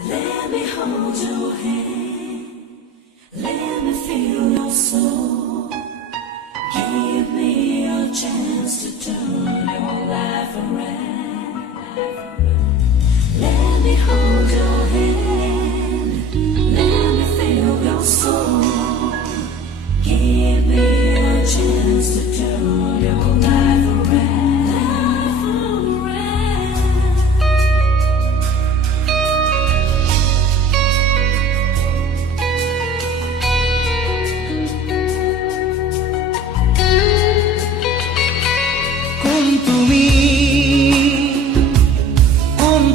Let me hold your hand. Let me feel your soul. Give me a chance to turn your life around. Let me hold your hand. Let me feel your soul. Give me a chance to turn your life around.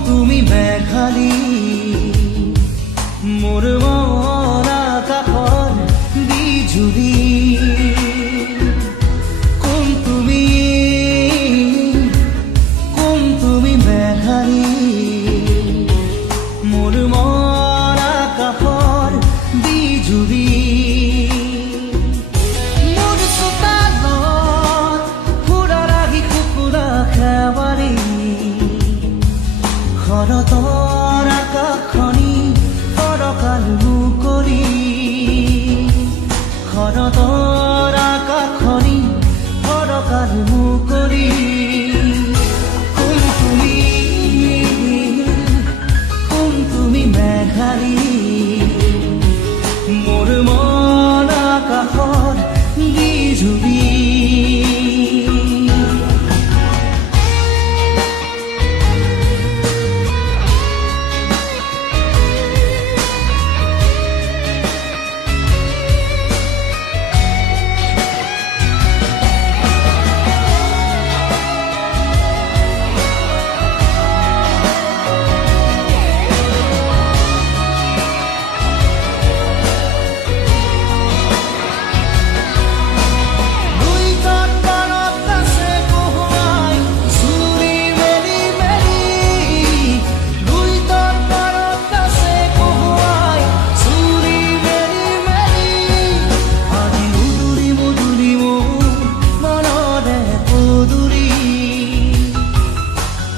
তুমি মেঘালী মোৰ মন আকাশৰ বিজুলী কোন তুমি মেঘালী মোৰ মন আকাশৰ বিজুলী মোৰ চোতালত ফুৰা লাগি কুকুৰা খেৱাৰী শৰতৰ আকাশখনি ফৰকাল মুকলি শৰতৰ আকাশখনি ফৰকাল মুকলি কোন তুমি মেঘালী মোৰ মন আকাশৰ বিজুলী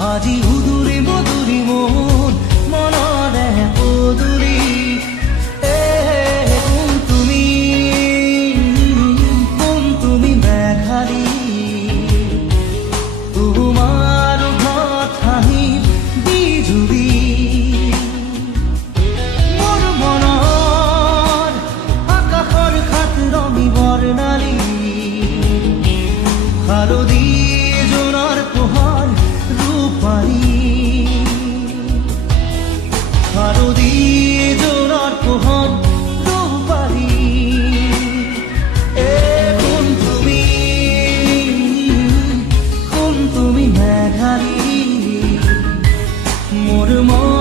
আজি উদুৰি মধুৰি মন মনৰে পদুৰি কোন তুমি মেঘালী তোমাৰ ঘৰত হাঁহি বিজুলী মোৰ মনৰ আকাশৰ খাত ৰঙী বৰ্ণালী হালধি জোনৰ পোহৰ হালধি জোনৰ পোহৰ ৰূপালী কোন তুমি মেঘালী মোৰ মন